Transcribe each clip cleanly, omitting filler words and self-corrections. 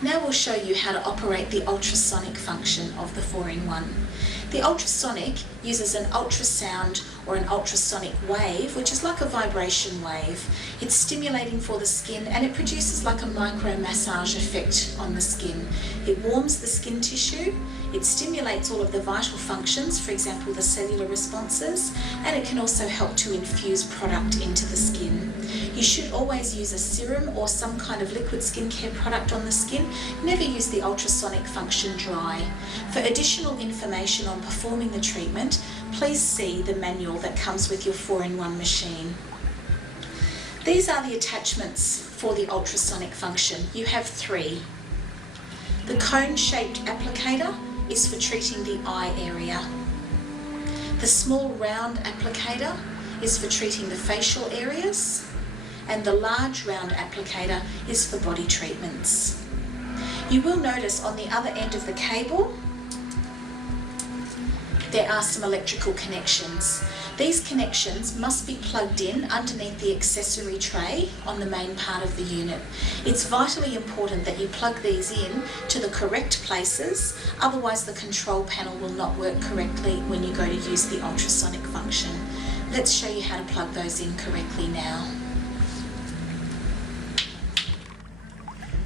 Now we'll show you how to operate the ultrasonic function of the 4-in-1. The ultrasonic uses an ultrasound or an ultrasonic wave, which is like a vibration wave. It's stimulating for the skin and it produces like a micro massage effect on the skin. It warms the skin tissue, it stimulates all of the vital functions, for example the cellular responses, and it can also help to infuse product into the skin. You should always use a serum or some kind of liquid skincare product on the skin. Never use the ultrasonic function dry. For additional information on performing the treatment, please see the manual that comes with your 4-in-1 machine. These are the attachments for the ultrasonic function. You have 3. The cone-shaped applicator is for treating the eye area. The small round applicator is for treating the facial areas, and the large round applicator is for body treatments. You will notice on the other end of the cable there are some electrical connections. These connections must be plugged in underneath the accessory tray on the main part of the unit. It's vitally important that you plug these in to the correct places, otherwise the control panel will not work correctly when you go to use the ultrasonic function. Let's show you how to plug those in correctly now.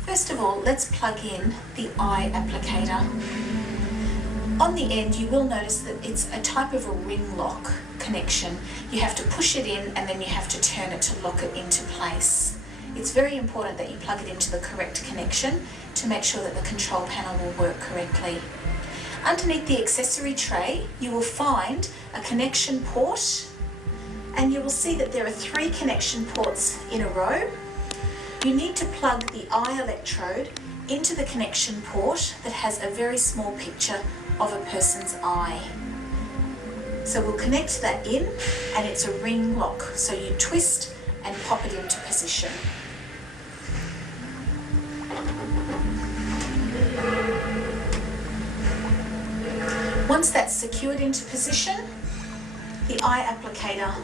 First of all, let's plug in the eye applicator. On the end, you will notice that it's a type of a ring lock connection. You have to push it in and then you have to turn it to lock it into place. It's very important that you plug it into the correct connection to make sure that the control panel will work correctly. Underneath the accessory tray, you will find a connection port, and you will see that there are 3 connection ports in a row. You need to plug the eye electrode into the connection port that has a very small picture of a person's eye. So we'll connect that in, and it's a ring lock, so you twist and pop it into position. Once that's secured into position, the eye applicator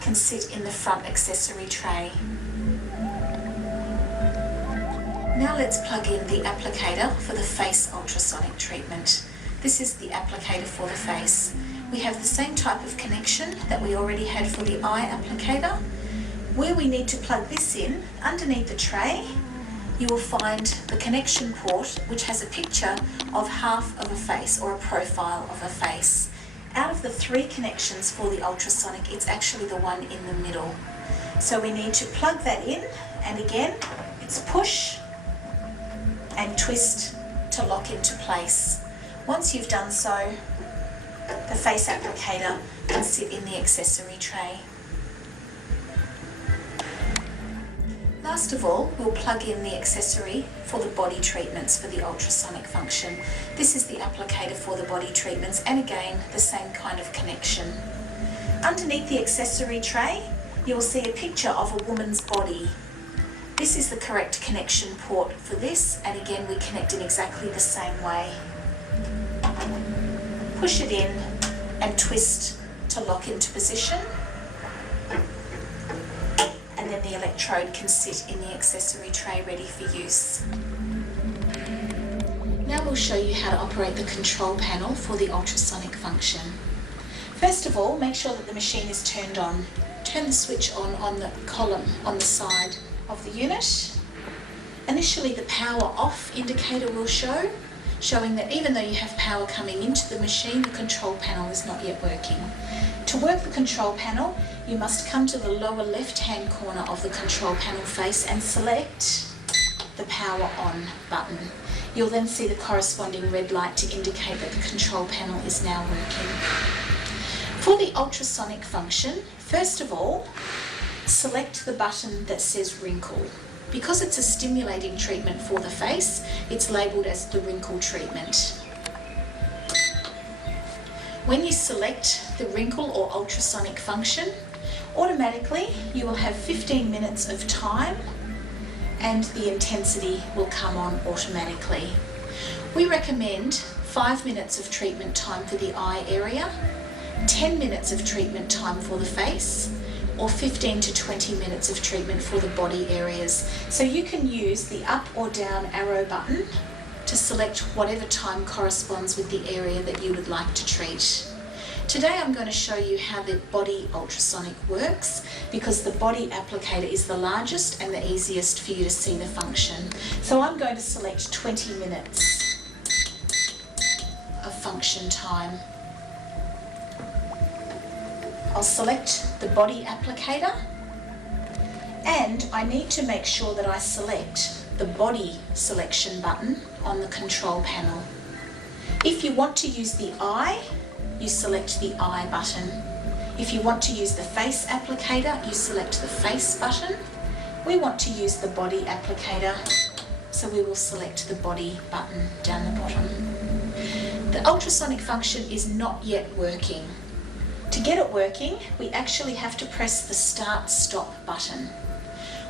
can sit in the front accessory tray. Now let's plug in the applicator for the face ultrasonic treatment. This is the applicator for the face. We have the same type of connection that we already had for the eye applicator. Where we need to plug this in, underneath the tray, you will find the connection port which has a picture of half of a face or a profile of a face. Out of the 3 connections for the ultrasonic, it's actually the one in the middle. So we need to plug that in, and again, it's push and twist to lock into place. Once you've done so, the face applicator can sit in the accessory tray. Last of all, we'll plug in the accessory for the body treatments for the ultrasonic function. This is the applicator for the body treatments, and again, the same kind of connection. Underneath the accessory tray, you will see a picture of a woman's body. This is the correct connection port for this, and again, we connect in exactly the same way. Push it in and twist to lock into position, and then the electrode can sit in the accessory tray ready for use. Now we'll show you how to operate the control panel for the ultrasonic function. First of all, make sure that the machine is turned on. Turn the switch on the column on the side of the unit. Initially, the power off indicator will show, showing that even though you have power coming into the machine, the control panel is not yet working. To work the control panel, you must come to the lower left-hand corner of the control panel face and select the power on button. You'll then see the corresponding red light to indicate that the control panel is now working. For the ultrasonic function, first of all, select the button that says wrinkle. Because it's a stimulating treatment for the face, it's labelled as the wrinkle treatment. When you select the wrinkle or ultrasonic function, automatically you will have 15 minutes of time and the intensity will come on automatically. We recommend 5 minutes of treatment time for the eye area, 10 minutes of treatment time for the face, or 15 to 20 minutes of treatment for the body areas. So you can use the up or down arrow button to select whatever time corresponds with the area that you would like to treat. Today I'm going to show you how the body ultrasonic works, because the body applicator is the largest and the easiest for you to see the function. So I'm going to select 20 minutes of function time. I'll select the body applicator, and I need to make sure that I select the body selection button on the control panel. If you want to use the eye, you select the eye button. If you want to use the face applicator, you select the face button. We want to use the body applicator, so we will select the body button down the bottom. The ultrasonic function is not yet working. To get it working, we actually have to press the start-stop button.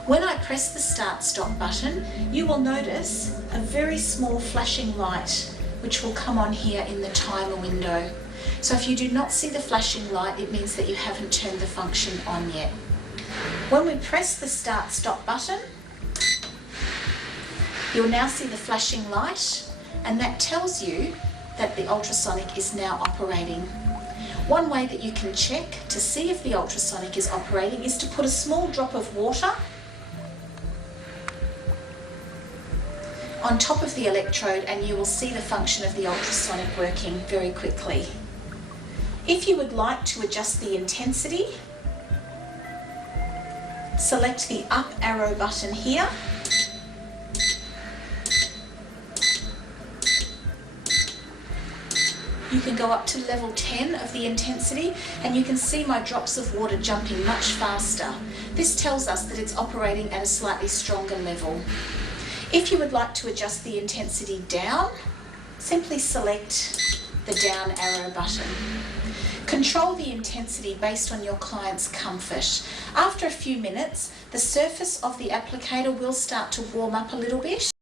When I press the start-stop button, you will notice a very small flashing light which will come on here in the timer window. So if you do not see the flashing light, it means that you haven't turned the function on yet. When we press the start-stop button, you'll now see the flashing light, and that tells you that the ultrasonic is now operating. One way that you can check to see if the ultrasonic is operating is to put a small drop of water on top of the electrode, and you will see the function of the ultrasonic working very quickly. If you would like to adjust the intensity, select the up arrow button here. You can go up to level 10 of the intensity, and you can see my drops of water jumping much faster. This tells us that it's operating at a slightly stronger level. If you would like to adjust the intensity down, simply select the down arrow button. Control the intensity based on your client's comfort. After a few minutes, the surface of the applicator will start to warm up a little bit.